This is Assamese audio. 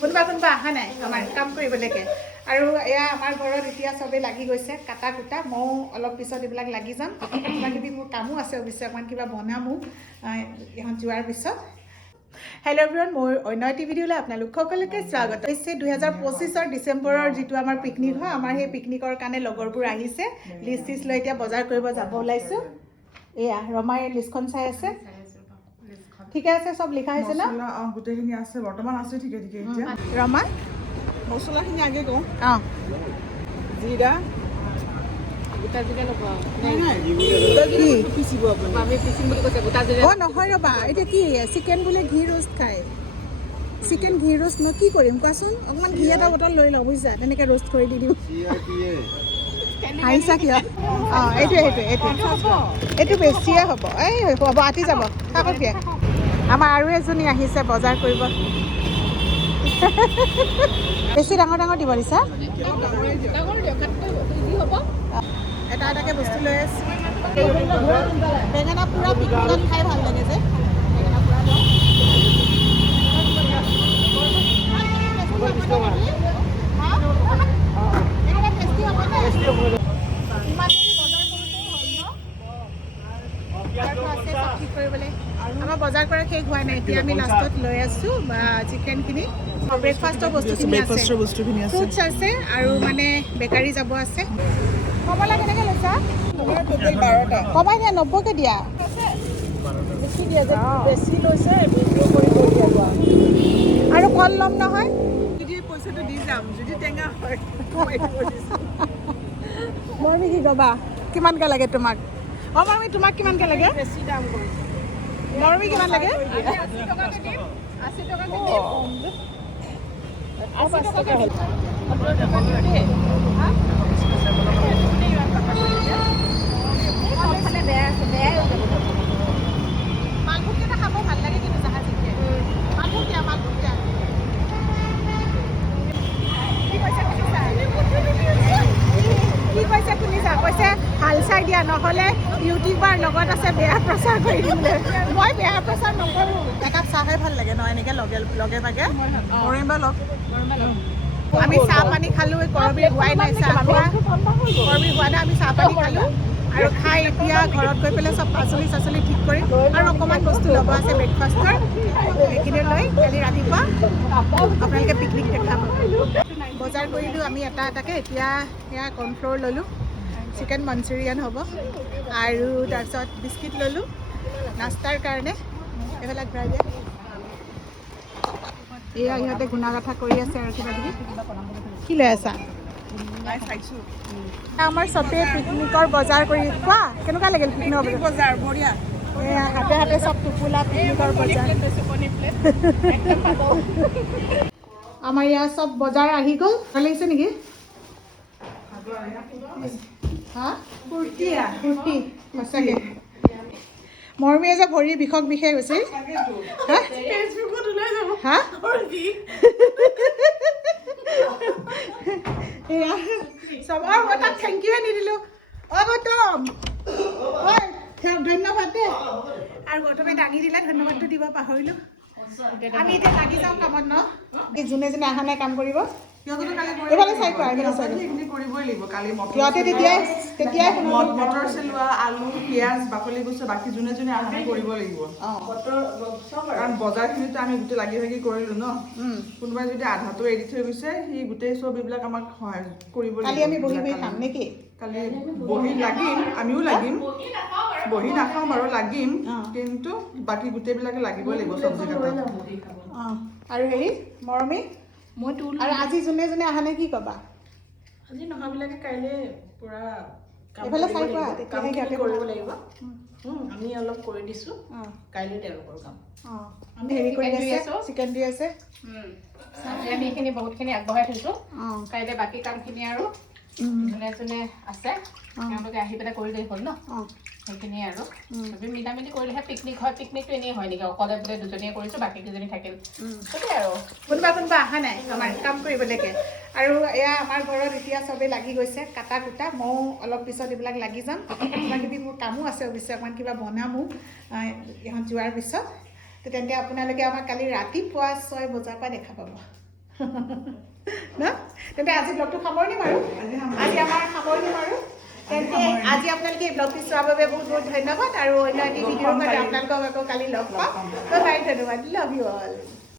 কোনোবা অহা নাই আমাৰ কাম কৰিবলৈকে আৰু এয়া আমাৰ ঘৰত এতিয়া চবেই লাগি গৈছে কাটা কুটা ময়ো অলপ পিছত এইবিলাক লাগি যাম কিবা কিবি মোৰ কামো আছে অৱশ্যে অকণমান কিবা বনামো ইহঁত যোৱাৰ পিছত হেল্ল' এভৰিৱান মোৰ অন্য এটি ভিডিঅ'লৈ আপোনালোক সকলোকে স্বাগত হৈছে 2025 ডিচেম্বৰৰ যিটো আমাৰ পিকনিক হয় আমাৰ সেই পিকনিকৰ কাৰণে লগৰবোৰ আহিছে লিষ্ট লৈ এতিয়া বজাৰ কৰিব যাব ওলাইছোঁ এয়া ৰমাই লিষ্টখন চাই আছে ঠিকে আছে সব লিখা হৈছে না গোটেইখিনি আছে বৰ্তমান আছে ঠিকে ঠিকে এতিয়া ৰমা মছলাখিনি আগে কওঁ জিৰা গোটা জিৰা ল'ব পিচিব আপুনি পিচিম বুলি কৈছে গোটা জিৰা অঁ নহয় ৰ'বা এতিয়া কি চিকেন বোলে ঘি ৰোষ্ট খায় চিকেন ঘি ৰোষ্ট ন কি কৰিম কোৱাচোন অকণমান ঘি এটা বটল লৈ লওঁ বুজিছা তেনেকৈ ৰোষ্ট কৰি দি দিম আহিছা কিয় অঁ এইটো বেছিয়ে হ'ব এই হ'ব আতি যাব থাকক দিয়া আমাৰ আৰু এজনী আহিছে বজাৰ কৰিব বেছি ডাঙৰ ডাঙৰ দিব দিছা এটা এটাকৈ বস্তু লৈ আছোঁ বেঙেনা পুৰা পিকনিকত খাই ভাল লাগে যে বেঙেনা পুৰা আমাৰ বজাৰ কৰা শেষ হোৱা নাই এতিয়া আমি লাষ্টত লৈ আছোঁ চিকেনখিনি ব্ৰেকফাষ্টৰ বস্তুখিনি আছে ফ্ৰুটছ আছে আৰু মানে বেকাৰী যাব আছে কমলা কেনেকৈ লৈছা কমাই দিয়া 90কৈ দিয়া বেছি দিয়া যে বেছি লৈছে আৰু কল ল'ম নহয় যদি পইচাটো দি যাম যদি টেঙা হয় মই কি ক'বা কিমানকৈ লাগে তোমাক অঁ মামি তোমাক কিমানকৈ লাগে বেছি দাম কৰিছে মৰমী কিমান লাগে 80 টকাকৈ দিম 80 টকাকৈ দিম 80 টকা হ'ল 70 টকা দেই মালভোগকেইটা খাব ভাল লাগে কিন্তু জাহাজীকে মালভোগ দিয়া কি কৈছে শুনিছা কৈছে ভাল চাই দিয়া নহ'লে ইউটিউবাৰ লগত আছে বেয়া প্ৰচাৰ কৰি দিবলৈ মই বেয়া প্ৰচাৰ নকৰোঁ একাপ চাহ খাই ভাল লাগে ন এনেকৈ লগে ভাগে মৰিমা লগ আমি চাহ পানী খালোঁ কৰবী হোৱাই নাই চাহ খোৱা কৰবী হোৱা নাই আমি চাহ পানী খালোঁ আৰু খাই এতিয়া ঘৰত গৈ পেলাই চব পাচলি ঠিক কৰিম আৰু অকণমান বস্তু ল'ব আছে ব্ৰেকফাষ্টৰ সেইখিনি লৈ কালি ৰাতিপুৱা আপোনালোকে পিকনিক দেখাব বজাৰ কৰিলোঁ আমি এটা এটাকৈ এতিয়া সেয়া কৰ্ণফ্ল'ৰ ল'লোঁ চিকেন মঞ্চুৰিয়ান হ'ব আৰু তাৰপিছত বিস্কিট ল'লোঁ নাস্তাৰ কাৰণে এইবিলাক ঘূৰাই দিয়া এয়া ইহঁতে গুণা গাথা কৰি আছে আৰু কিবা কিবি কি লৈ আছা আমাৰ চবেই পিকনিকৰ বজাৰ কৰি কোৱা কেনেকুৱা লাগিল পিকনিকৰ বজাৰ বঢ়িয়া এয়া হাতে হাতে চব টোপোলা পিকনিকৰ বজাৰ আমাৰ ইয়াত চব বজাৰ আহি গ'ল ভাল লাগিছে নেকি হা ফূৰ্তি সঁচাকৈ মৰমীয়ে যে ভৰিৰ বিষয়ে গৈছে হা এয়া চব মই তাক থেংক ইউৱে নিদিলোঁ অঁ গৌতম ঐ ধন্যবাদ দেই আৰু গৌতমে দাঙি দিলে ধন্যবাদটো দিব পাহৰিলোঁ আমি এতিয়া লাগি যাওঁ কামত ন যোনে যোনে অহা নাই কাম কৰিব এইফালে চাই কোৱা কৰিবই লাগিব কালি সিহঁতে তেতিয়াই মটৰ চেলোৱা আলু পিঁয়াজ বাকলি গুচোৱা বাকী যোনে যোনে অহা নাই কৰিব লাগিব কাৰণ বজাৰখিনিতো আমি গোটেই লাগি ভাগি কৰিলোঁ ন কোনোবাই যদি আধাটো এৰি থৈ গৈছে সি গোটেই চব এইবিলাক আমাক সহায় কৰিব লাগিব কালি আমি বহি খাম নেকি কালি বহি লাগিম আমিও লাগিম বহি নাখাওঁ বাৰু লাগিম কিন্তু বাকী গোটেইবিলাকে লাগিবই লাগিব চব্জি কাটা অঁ আৰু হেৰি মৰমী মইতো আৰু আজি যোনে যোনে অহা নাই কি ক'বা আজি নহাবিলাকে কাইলৈ পুৰা এইফালে চাই কোৱা তেতিয়াহে কৰিব লাগিব আমি অলপ কৰি দিছোঁ কাইলৈ তেওঁলোকৰ কাম অঁ আমি হেৰি কৰি আছে চিকেন দি আছে আমি এইখিনি বহুতখিনি আগবঢ়াই থৈছোঁ কাইলৈ বাকী কামখিনি আৰু যোনে যোনে আছে তেওঁলোকে আহি পেলাই কৰিলেই হ'ল ন সেইখিনিয়ে আৰু চবেই মিলা মিলি কৰিলেহে পিকনিক হয় পিকনিকটো এনেই হয় নেকি অকলে বোলে দুজনীয়ে কৰিছোঁ বাকী কেইজনী থাকিল সেইটোৱে আৰু কোনোবা অহা নাই আমাৰ কাম কৰিবলৈকে আৰু এয়া আমাৰ ঘৰত এতিয়া চবেই লাগি গৈছে কাটা কুটা ময়ো অলপ পিছত এইবিলাক লাগি যাম কিবা কিবি মোৰ কামো আছে অৱশ্যে অকণমান কিবা বনামো ইহঁত যোৱাৰ পিছত তো তেন্তে আপোনালোকে আমাক কালি ৰাতিপুৱা 6 বজাৰ পৰা দেখা পাব ন তেন্তে আজি ব্লগটো সামৰণি মাৰোঁ আজি আমাৰ সামৰণি মাৰোঁ তেন্তে আজি আপোনালোকে এই ব্লগটো চোৱাৰ বাবে বহুত বহুত ধন্যবাদ আৰু অন্য এটি ভিডিঅ'ৰ কাৰণে আপোনালোকক আকৌ কালি লগ পাম বাই ধন্যবাদ লাভ ইউ অল